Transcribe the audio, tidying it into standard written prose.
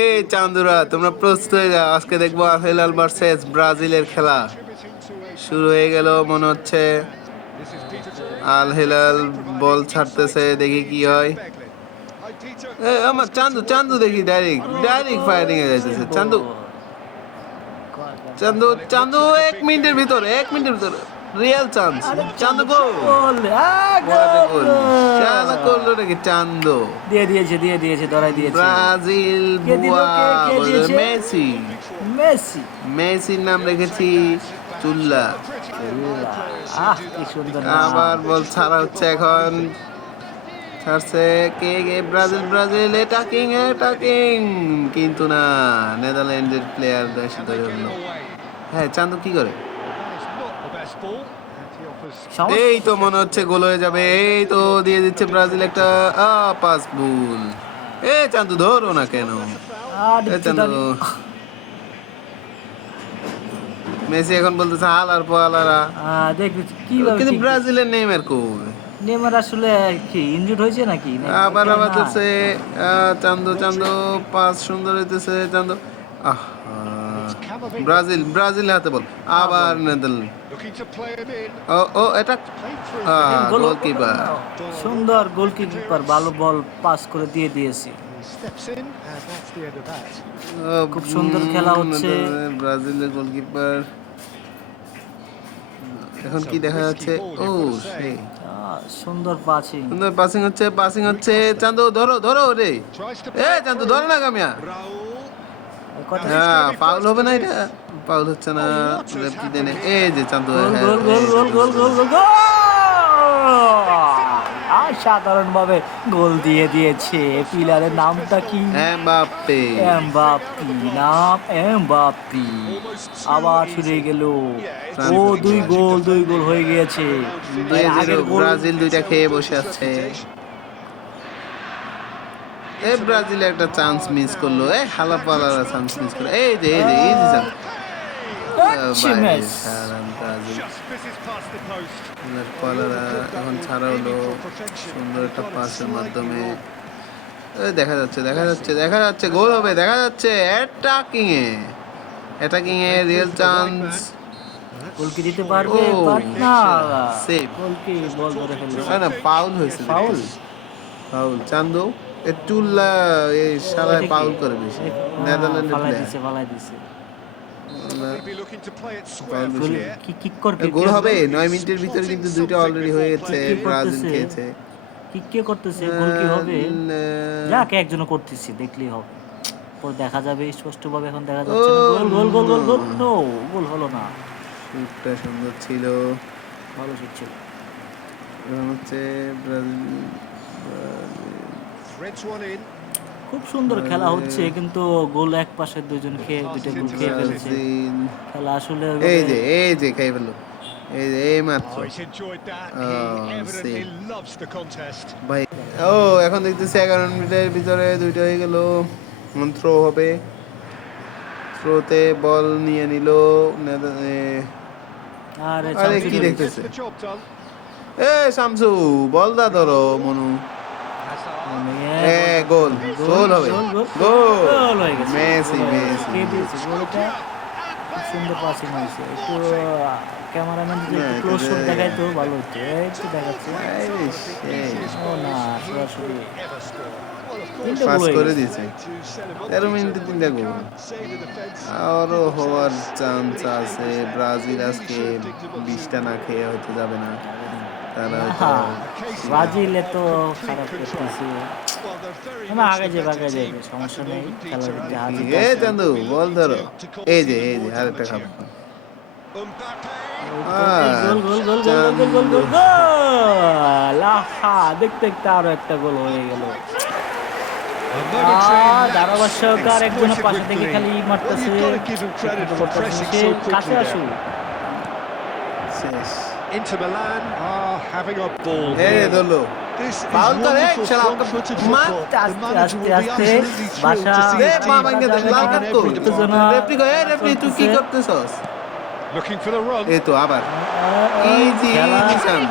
এই চান্দুরা, তোমরা প্রস্তুত হয়ে যাও, আজকে দেখবো আল হিলাল ভার্সেস ব্রাজিলের খেলা শুরু হয়ে গেল মনে হচ্ছে। আল হিলাল বল ছাড়তেছে, দেখি কি হয়। আমার চান্দু চান্দু দেখি ডাইরেক্ট ডাইরেক্ট ফায়ারিং এ যাইতেছে। চান্দু চান্দু চান্দু 1 মিনিটের ভিতরে 1 মিনিটের ভিতরে রিয়েল চান্স। চান্দু গোল গোল শালা করলো নাকি চান্দু? দিয়ে দিয়েছে ধরাই দিয়েছে। ব্রাজিল বুয়া বলে মেসি। মেসি মেসির নাম রেখেছি চুল্লা। কি সুন্দর আবার বল ছাড়া হচ্ছে এখন। ছাড়ছে কে কে? ব্রাজিল ব্রাজিল অ্যাটাকিং অ্যাটাকিং, কিন্তু না, নেদারল্যান্ডের প্লেয়ার এসে ধরে হলো। হ্যাঁ, চান্দু কি করে? এই তো মনে হচ্ছে গোল হয়ে যাবে। এই তো দিয়ে দিচ্ছে ব্রাজিল একটা পাস ভুল। এ চান্দু ধরো না কেন? চান্দু মেসি এখন বলতেছে হালার পালারা। কিন্তু ব্রাজিলের নেইমার কই? নেইমার আসলে কি ইনজুর্ড হয়েছে নাকি? আবার ধরছে চান্দু চান্দু পাস সুন্দর হইতেছে চান্দু। ব্রাজিল ব্রাজিল হাতে বল আবার নেদারল্যান্ড। ও এটা গোলকিপার, সুন্দর গোলকিপার ভালো বল পাস করে দিয়ে দিয়েছে। খুব সুন্দর খেলা হচ্ছে। ব্রাজিলের গোলকিপার এখন কি দেখা যাচ্ছে? ও সেই সুন্দর পাসিং, সুন্দর পাসিং হচ্ছে পাসিং হচ্ছে। চান্দু ধরো ধরো রে। এ চান্দু ধরো না কামিয়া। হ্যাঁ, ফাউল হবে না? এটা ফাউল হচ্ছে না। লেফটি দেনে এই যে চান্দু সাধারণ ভাবে গোল দিয়ে দিয়েছে। পিলারের নামটা কি? এমবাপ্পে। এমবাপ্পি নাম এমবাপ্পি। আবার শুরু হয়ে গেল। ও দুই গোল হয়ে গিয়েছে। ব্রাজিল দুইটা খেয়ে বসে আছে। এই ব্রাজিল একটা চান্স মিস করলো। হালা পালারা চান্স মিস করলো। এই যে ইজি চান্স। এখন ছাড়া হলো সুন্দর একটা পাসের মাধ্যমে। দেখা যাচ্ছে গোল হবে, দেখা যাচ্ছে। অ্যাটাকিং এ রিয়েল চান্স। গোল কি দিতে পারবে? না, সেভ। বল ধরে ফেললো। না, ফাউল হয়েছে। ফাউল চান্দু চুল্লা এই শালায় পাউল করে বেশি। নেদারল্যান্ডের ফালাই দিছে। গোল হবে 9 মিনিটের ভিতরে, কিন্তু দুইটা অলরেডি হয়ে গেছে। ব্রাজিল খেয়েছে। কে করতেছে? গোল কি হবে? যাক, একজনও করতেছি, দেখলেই হবে। পর দেখা যাবে স্পষ্টভাবে। এখন দেখা যাচ্ছে গোল নো, গোল হলো না। শুটটা সুন্দর ছিল, ভালো শুট ছিল। এখন হচ্ছে ব্রাজিল। খুব সুন্দর খেলা হচ্ছে, কিন্তু গোল এক পাশে দুইটা গোল খেয়ে ফেলেছে। খেলা আসলে এই যে খেয়ে ফেললো। এই মাত্র ভাই। এখন দেখতেছি 11 মিনিটের ভিতরে দুইটা হয়ে গেল। থ্রো হবে, থ্রোতে বল নিয়ে নিল। আরে কি দেখতেছে? শামসু বল দা ধরো মনু। গোল হবে, গোল মেসি। খুব সুন্দর পাসিং হয়েছে। একটু ক্যামেরাম্যান যদি একটু ক্লোজ শট দেখায় তো ভালো হতো। একটু দেখাচ্ছে না, সরাসরি পাস করে দিয়েছে। 13 মিনিটে 3টা গোল। আরো হওয়ার চান্স আছে। ব্রাজিল আজকে 20টা না খেয়ে হয়তো যাবে না। ব্রাজিল এত খারাপ করতেছে। আগে যাবে, সমস্যা নেই। চান্দু বল ধরো। এই যে আরেকটা খাবার। দেখতে আরো একটা গোল হয়ে গেল। ধারাভাষ্যকার একজনের পাশে থেকে খালি মারতেছে। কাছে আসু। Inter Milan are having a ball. ধরলো ফাউল তো রে শালা আস্তে বাসা রেফারি তুই কি করতেছস? Looking for the run. এই তো আবার ইজি চান্স।